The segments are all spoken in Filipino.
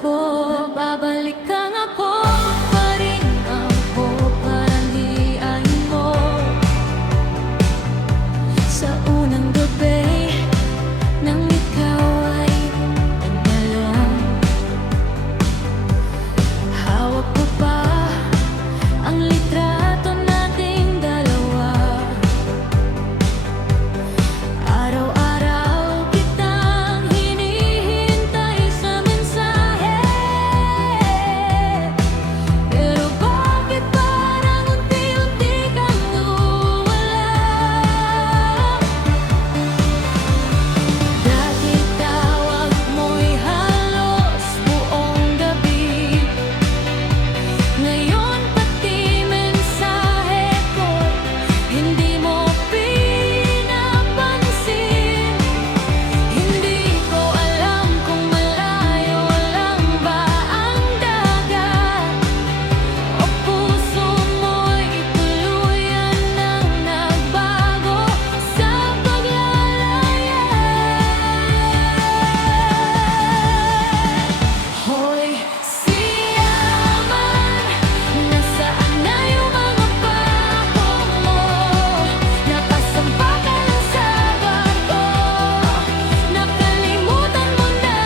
ko, babalik kang ako pa rin ako paralian mo. Sa unang gabi nang ikaw ay nagmalang, hawak ko pa ang litrato nating dalawa. Araw-araw kitang hinihintay sa mensahe, pero bakit parang unti-unti kang nawawala? Dati tawag mo'y halos buong gabi, ngayon pati mensahe ko hindi mo pinapansin. Hindi ko alam kung malayo lang ba ang dagat, o puso mo'y tuluyan nang nagbago sa paglalaya. Hoy, siyaman, nasaan na yung mga pako mo? Nakasampa ka lang sa barko, nakalimutan mo na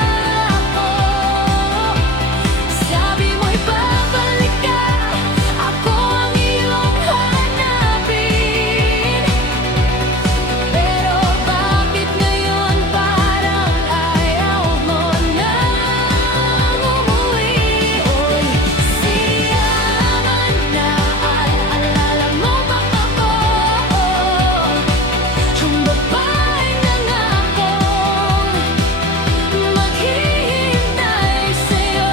ako. Sabi mo'y babalik ka, ako ang iyong hanapin. Pero bakit ngayon parang ayaw mo nang umuwi? Oy, siyaman, naaalala mo ba ako? Yung babaeng nangakong maghihintay sa'yo.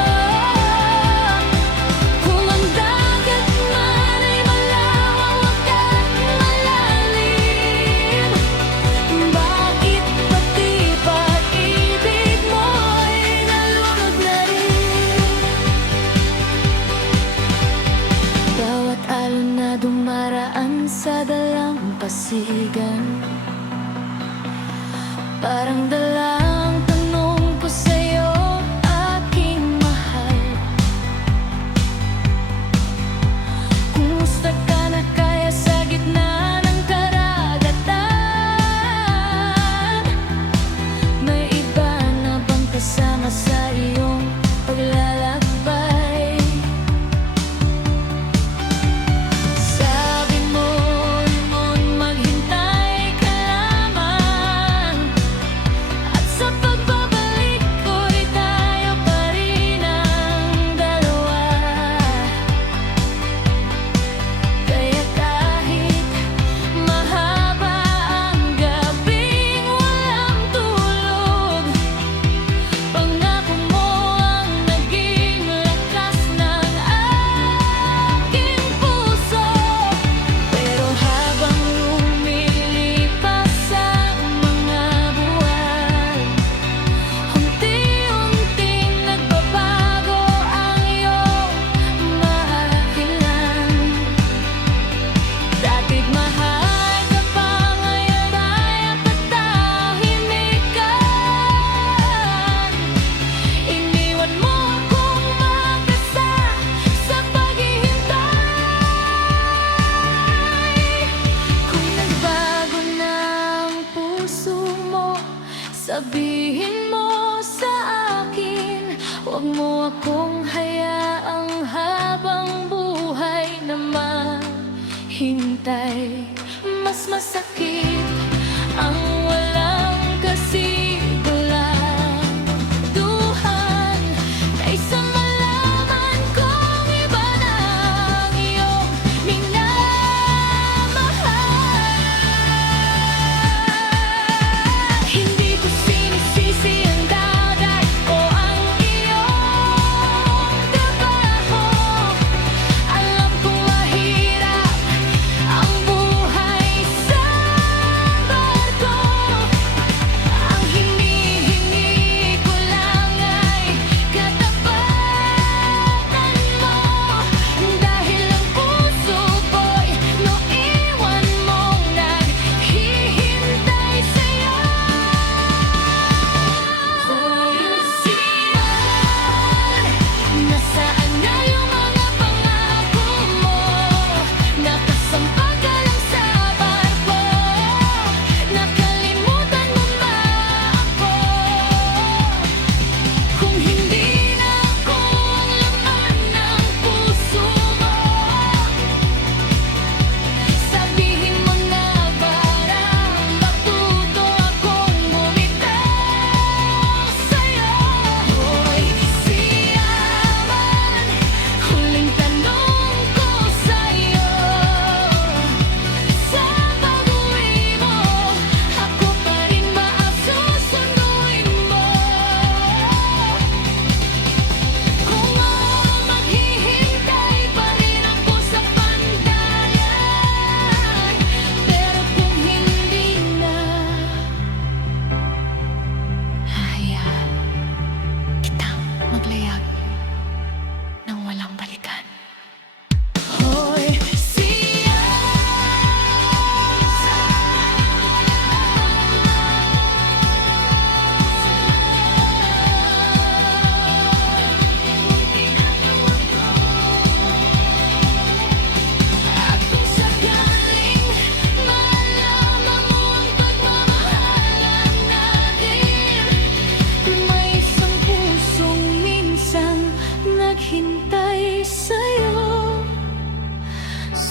Kung ang dagat man ay malawak at malalim, bakit pati pag-ibig mo'y nalunod na rin? Bawat alon na dumaraan sa dalampasigan, parang dalang tanong ko sa'yo, aking mahal. Kumusta ka na kaya sa gitna ng karagatan? May iba na bang kasama sa iyong paglalakbay? Sabi mo noon maghintay ka lamang, at sa pagbabalik ko'y tayo pa rin ang dalawa. Kaya kahit mahaba ang gabing walang tulog, pangako mo ang naging lakas ng aking puso. Pero habang lumilipas ang mga buwan, unti-unting nagbabago ang iyong makilang. Dati't mahal ka pa, ngayon ay katahimikan. Iniwan mo akong mag-isa sa paghihintay. Kung nagbago na ang puso mo, sabihin mo sa akin. Huwag mo akong hayaang habang buhay na mahintay. Mas masakit ang walang kasiguraduhan kaysa malaman kong iba na ang iyong minamahal. Hindi ko sinisisi ang dagat o ang iyong trabaho. Alam kong mahirap ang buhay sa barko.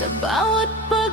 Sa bawat pag